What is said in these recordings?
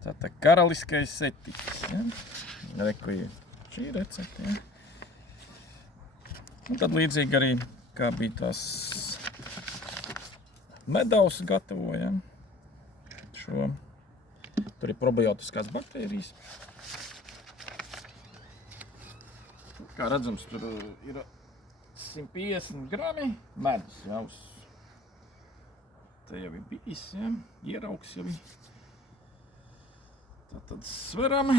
Tātad karaliskais etiķis, ja? Reku ir šī recepte, ja? Un tad līdzīgi arī, kā bija tās medavus gatavoja, šo, tur ir probiotiskās baktērijas. Kā redzams, tur ir 150 grami medus, ja, te jau ir bijis, ja, ieraugs jau ir. Tātad sveram,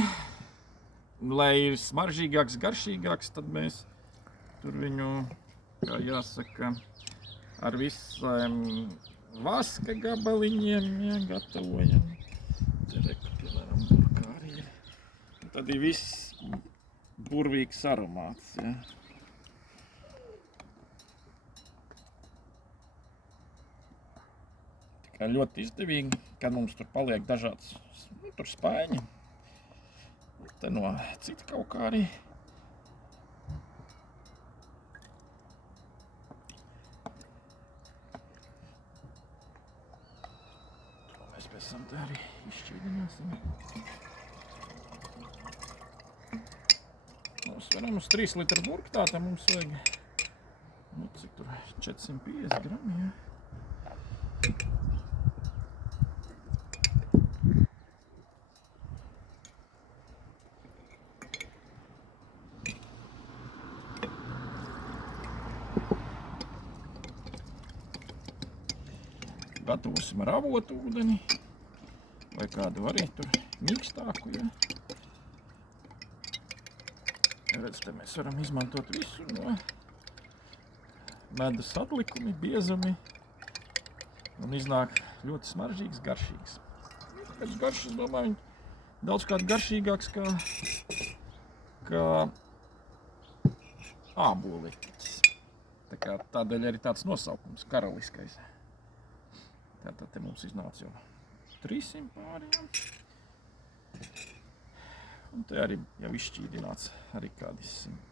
lai ir smaržīgāks, garšīgāks, tad mēs tur viņu, kā jāsaka, ar visiem vaska gabaliņiem, ja, gatavojam. Te reku, piemēram, burkā arī ir. Un tad ir viss burvīgs aromāts, ja. Tā ļoti izdevīgi, kad mums tur paliek dažāds, tur spaiņi. Te no cita kaut kā arī. To mēs pēc tam te arī izšķīdināsim. Sveram uz 3 litru burku, tā mums vajag, nu, cik tur, 450 grami, ja. Gatavosim ar avotu ūdeni, vai kādu arī tur mīkstāku, ja. Redz, te mēs varam izmantot visu no medus atlikumi, biezumi, un iznāk ļoti smaržīgs, garšīgs. Pēc garšas, domāju, daudzkārt garšīgāks kā ābolu etiķis. Tādēļ arī tāds nosaukums, karaliskais. Tātad te mums iznāca jau 300 pārējām. Un te arī jau izšķīdināts arī kādi 150.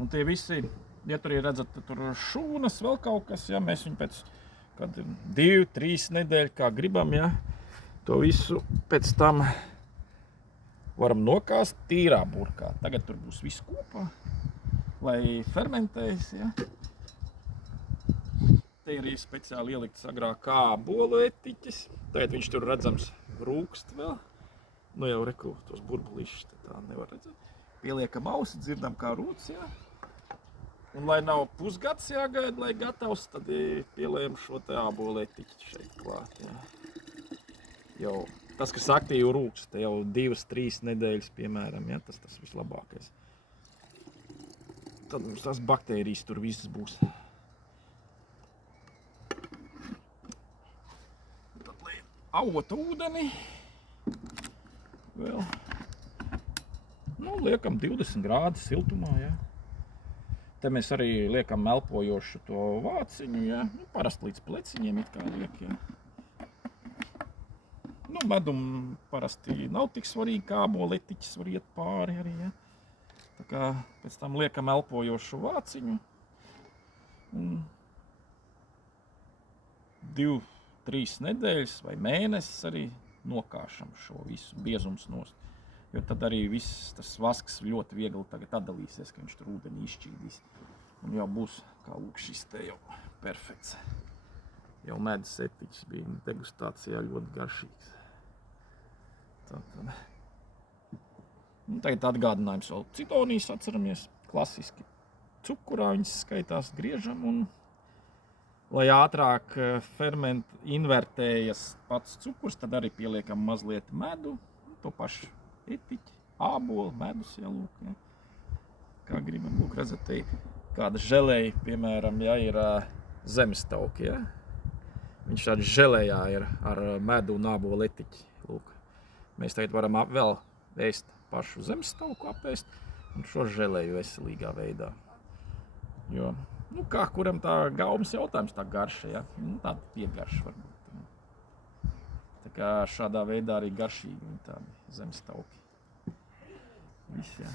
Un tie visi, ja tur ir redzat, tur šūnas, vēl kaut kas, ja, mēs viņu pēc 2-3 nedēļu, kā gribam, ja, to visu pēc tam varam nokāst tīrā burkā. Tagad tur būs viss kopā, lai fermentējas, ja. Te ir speciāli ielikts agrāk kā ābolu etiķis. Tagad viņš tur redzams rūkst vēl. Nu jau reku, tos burbulīšus te tā nevar redzēt. Pieliekam ausi, dzirdam kā rūc, ja. Un lai nav pusgads jāgaida, lai gatavs, tad pieliekam šo te ābolu etiķi šeit klāt, ja. Jau tas, kas aktīvi rūkst, te jau 2-3 nedēļas, piemēram, ja, tas vislabākais. Tad mums tās baktērijas tur visas būs. Tad liek avotu ūdeni. Vēl. Nu, liekam 20 grādi siltumā, ja. Te mēs arī liekam elpojošu to vāciņu, ja. Nu, parasti līdz pleciņiem it kā liek, ja. Nu, medum parasti nav tik svarīgi, kā ābolu etiķis var iet pāri arī, ja. Tā kā pēc tam liekam elpojošu vāciņu. Un 2-3 nedēļas vai mēnesis arī nokāšam šo visu biezums nost. Jo tad arī viss tas vasks ļoti viegli tagad atdalīsies, ka viņš tur ūdeni izšķīdīs. Un jau būs, kā lūk, šis te jau perfekts. Jau medus etiķis bija degustācijā ļoti garšīgs. Tātad. Un tagad atgādinājums vēl citonijas atceramies. Klasiski cukurā viņas skaitās, griežam un, lai ātrāk invertējas pats cukurs, tad arī pieliekam mazliet medu, to pašu etiķi, ābolu, medus, ja, lūk, ja. Kā gribam, lūk, redzat, te kāda želeja, piemēram, ja, ir zemestauki, ja. Viņš tāds želejā ir ar medu un ābolu etiķi, lūk. Mēs tagad varam vēl ēst pašu zemestauku apēst un šo želeju veselīgā veidā. Jo, nu, kā kuram tā gaumas jautājums, tā garša, ja, nu, tāda piegarša varbūt. Tā kā šādā veidā arī garšīgi viņi tādi zemestauki. Viss, jā.